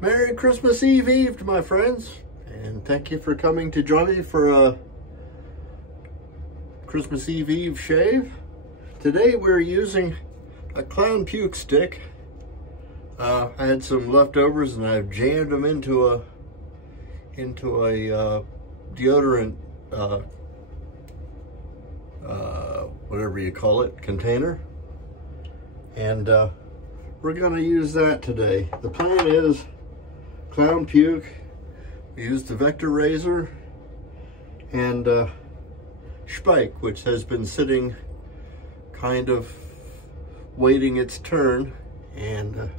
Merry Christmas Eve to my friends, and thank you for coming to join me for a Christmas Eve shave. Today we're using a clown puke stick. I had some leftovers and I've jammed them into a deodorant, whatever you call it, container, and we're gonna use that today. The plan is clown puke. We used the Vector razor and Spike, which has been sitting kind of waiting its turn, and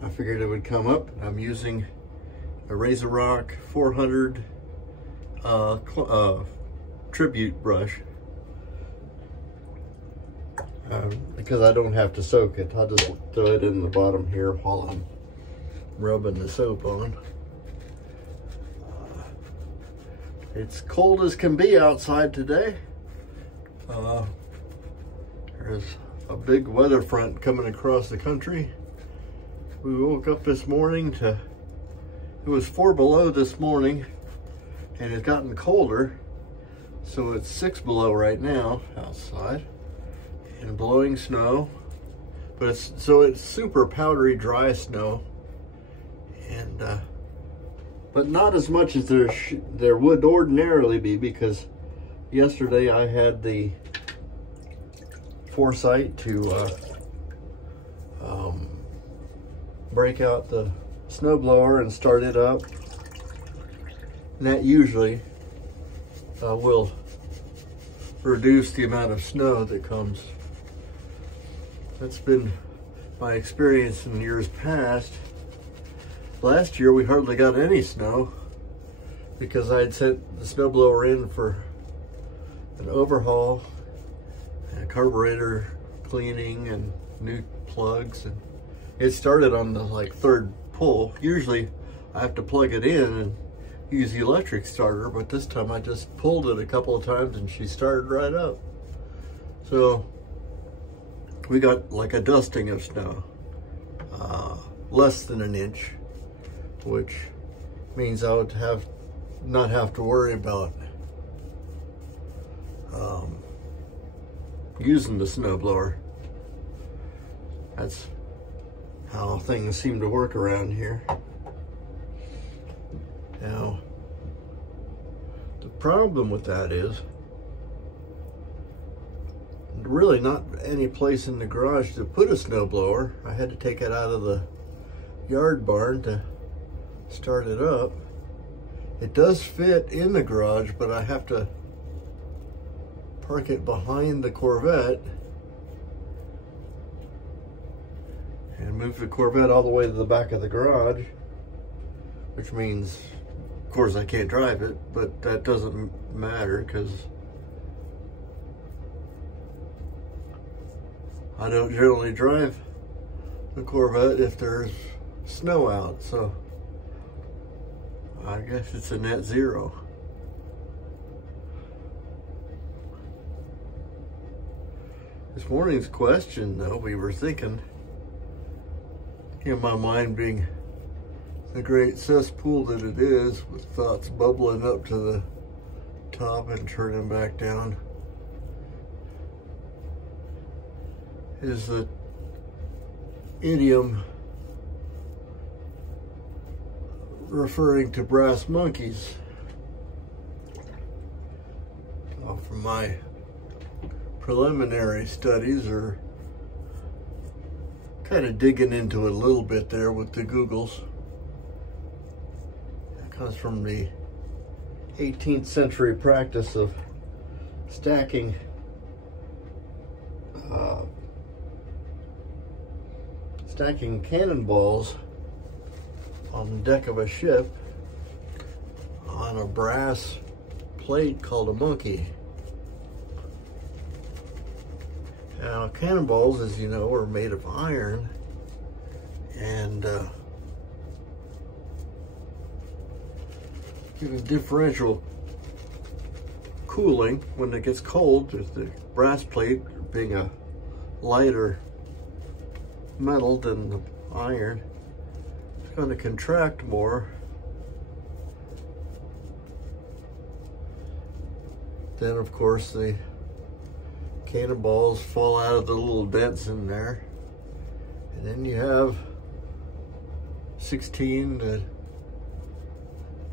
I figured it would come up. I'm using a RazoRock 400 tribute brush because I don't have to soak it. I'll just throw it in the bottom here while I'm rubbing the soap on. It's cold as can be outside today. There's a big weather front coming across the country. We woke up this morning it was 4 below this morning, and it's gotten colder, so it's 6 below right now outside, and blowing snow. But it's super powdery, dry snow, and but not as much as there would ordinarily be, because yesterday I had the foresight to break out the snowblower and start it up, and that usually will reduce the amount of snow that comes. That's been my experience in years past. Last year we hardly got any snow because I had sent the snowblower in for an overhaul and carburetor cleaning and new plugs, and it started on the third pull. Usually I have to plug it in and use the electric starter, but this time I just pulled it a couple of times and she started right up. So we got like a dusting of snow, less than an inch, which means I would not have to worry about using the snowblower. That's how things seem to work around here. Now, the problem with that is really not any place in the garage to put a snowblower. I had to take it out of the yard barn to start it up. It does fit in the garage, but I have to park it behind the Corvette and move the Corvette all the way to the back of the garage, which means, of course, I can't drive it, but that doesn't matter because I don't generally drive the Corvette if there's snow out, so I guess it's a net zero. This morning's question, though, we were thinking, in my mind being the great cesspool that it is, with thoughts bubbling up to the top and turning back down, is the idiom referring to brass monkeys. From my preliminary studies, or kind of digging into it a little bit there with the Googles, it comes from the 18th century practice of stacking cannonballs on the deck of a ship on a brass plate called a monkey. Now, cannonballs, as you know, are made of iron, and differential cooling when it gets cold, with the brass plate being a lighter metal than the iron, going to contract more, then of course the cannonballs fall out of the little dents in there, and then you have 16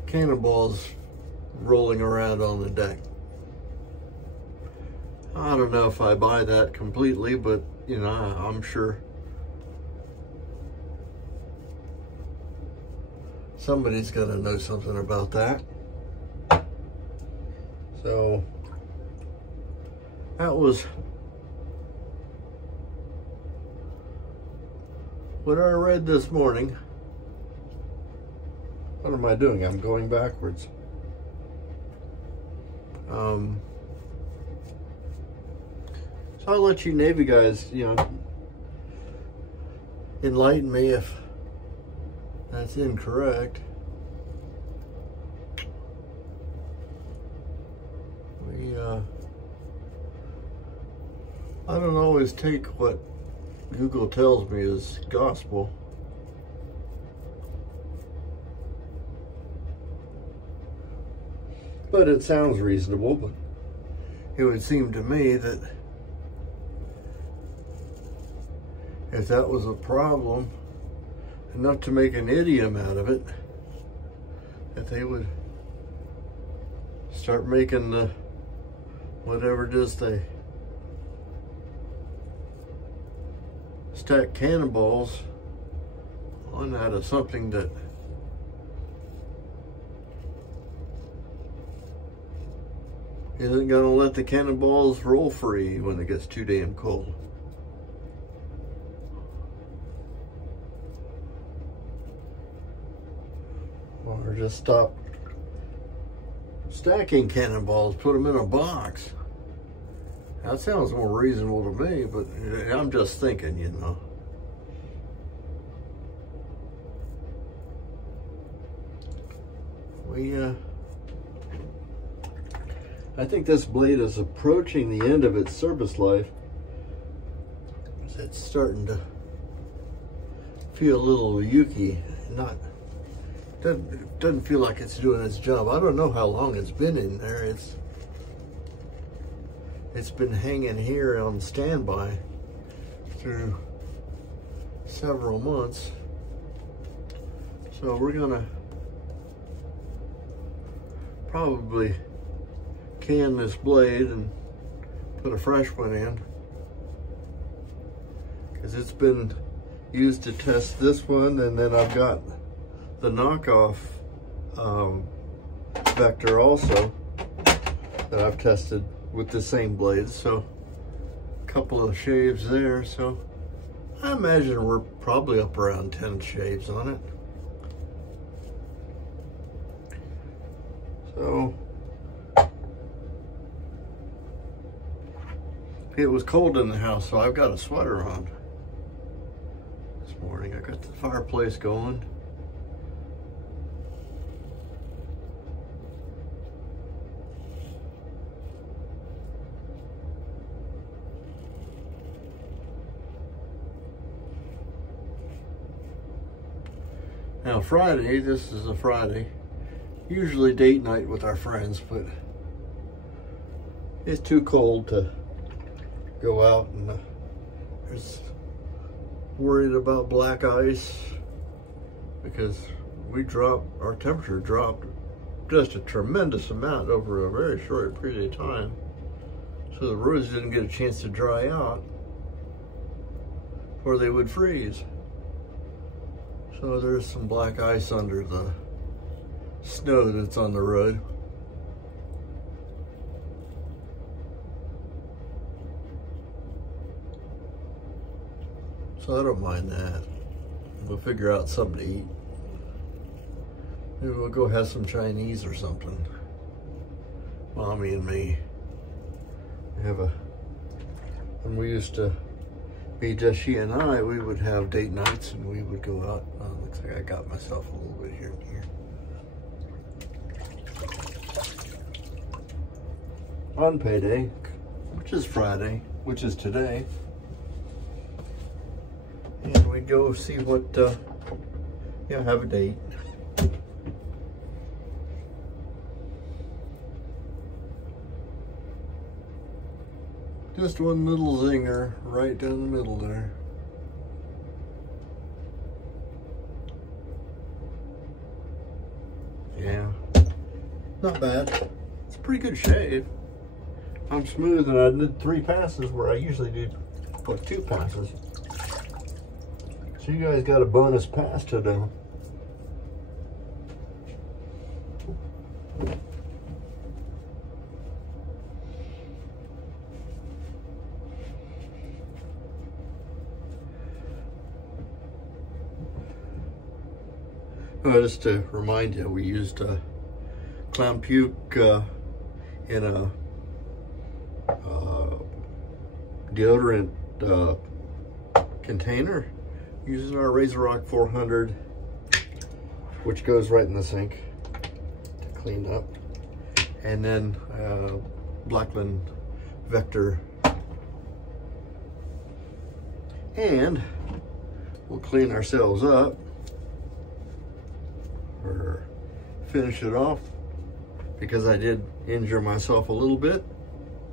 cannonballs rolling around on the deck. I don't know if I buy that completely, but you know, I'm sure somebody's gonna know something about that. So that was what I read this morning. What am I doing? I'm going backwards. So I'll let you Navy guys, you know, enlighten me if that's incorrect. I don't always take what Google tells me as gospel. But it sounds reasonable, but it would seem to me that if that was a problem, enough to make an idiom out of it, that they would start making the whatever it is they stack cannonballs on out of something that isn't going to let the cannonballs roll free when it gets too damn cold. Or just stop stacking cannonballs, put them in a box. That sounds more reasonable to me, but I'm just thinking, you know. I think this blade is approaching the end of its service life. It's starting to feel a little yucky, doesn't feel like it's doing its job. I don't know how long it's been in there. It's been hanging here on standby through several months. So we're gonna probably can this blade and put a fresh one in, because it's been used to test this one, and then I've got the knockoff Vector also that I've tested with the same blades. So a couple of shaves there. So I imagine we're probably up around 10 shaves on it. So it was cold in the house, so I've got a sweater on this morning. I got the fireplace going. Now Friday, this is a Friday, usually date night with our friends, but it's too cold to go out, and there's worried about black ice because our temperature dropped just a tremendous amount over a very short period of time. So the roads didn't get a chance to dry out or they would freeze. So there's some black ice under the snow that's on the road. So I don't mind that. We'll figure out something to eat. Maybe we'll go have some Chinese or something. Mommy and me. When we used to be just she and I, we would have date nights and we would go out. Looks like I got myself a little bit here and here. On payday, which is Friday, which is today. And we go see what Yeah, have a date. Just one little zinger right down the middle there. Yeah, not bad. It's a pretty good shave. I'm smooth, and I did 3 passes where I usually do like 2 passes. So you guys got a bonus pass to do. Just to remind you, we used clown puke in a deodorant container using our RazoRock 400, which goes right in the sink to clean up, and then Blackman Vector, and we'll clean ourselves up or finish it off, because I did injure myself a little bit.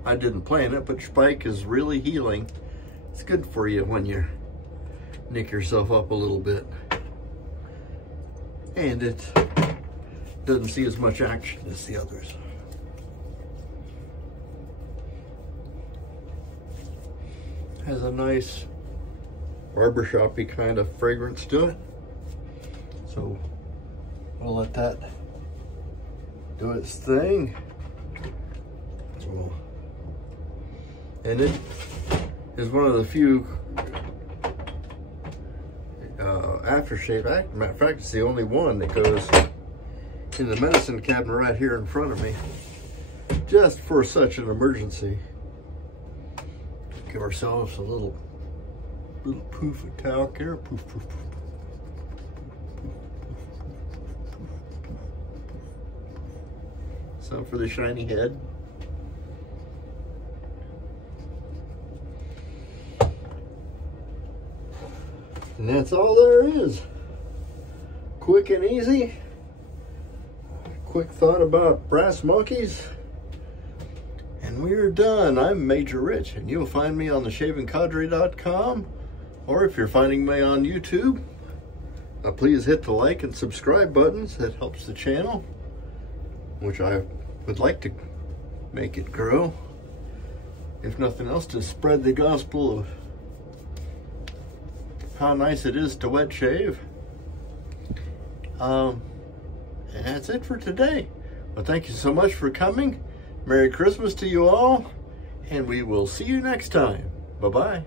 I didn't plan it, but Spike is really healing. It's good for you when you nick yourself up a little bit. And it doesn't see as much action as the others. Has a nice barbershop-y kind of fragrance to it. So we'll let that do its thing. And it is one of the few aftershave. Matter of fact, it's the only one that goes in the medicine cabinet right here in front of me, just for such an emergency. Give ourselves a little poof of talc here. Poof, poof, poof, poof. Some for the shiny head. And that's all there is. Quick and easy. Quick thought about brass monkeys. And we're done. I'm Major Rich, and you'll find me on theshavingcadre.com, or if you're finding me on YouTube, please hit the like and subscribe buttons. That helps the channel, which I would like to make it grow. If nothing else, to spread the gospel of how nice it is to wet shave. And that's it for today. Well, thank you so much for coming. Merry Christmas to you all, and we will see you next time. Bye-bye.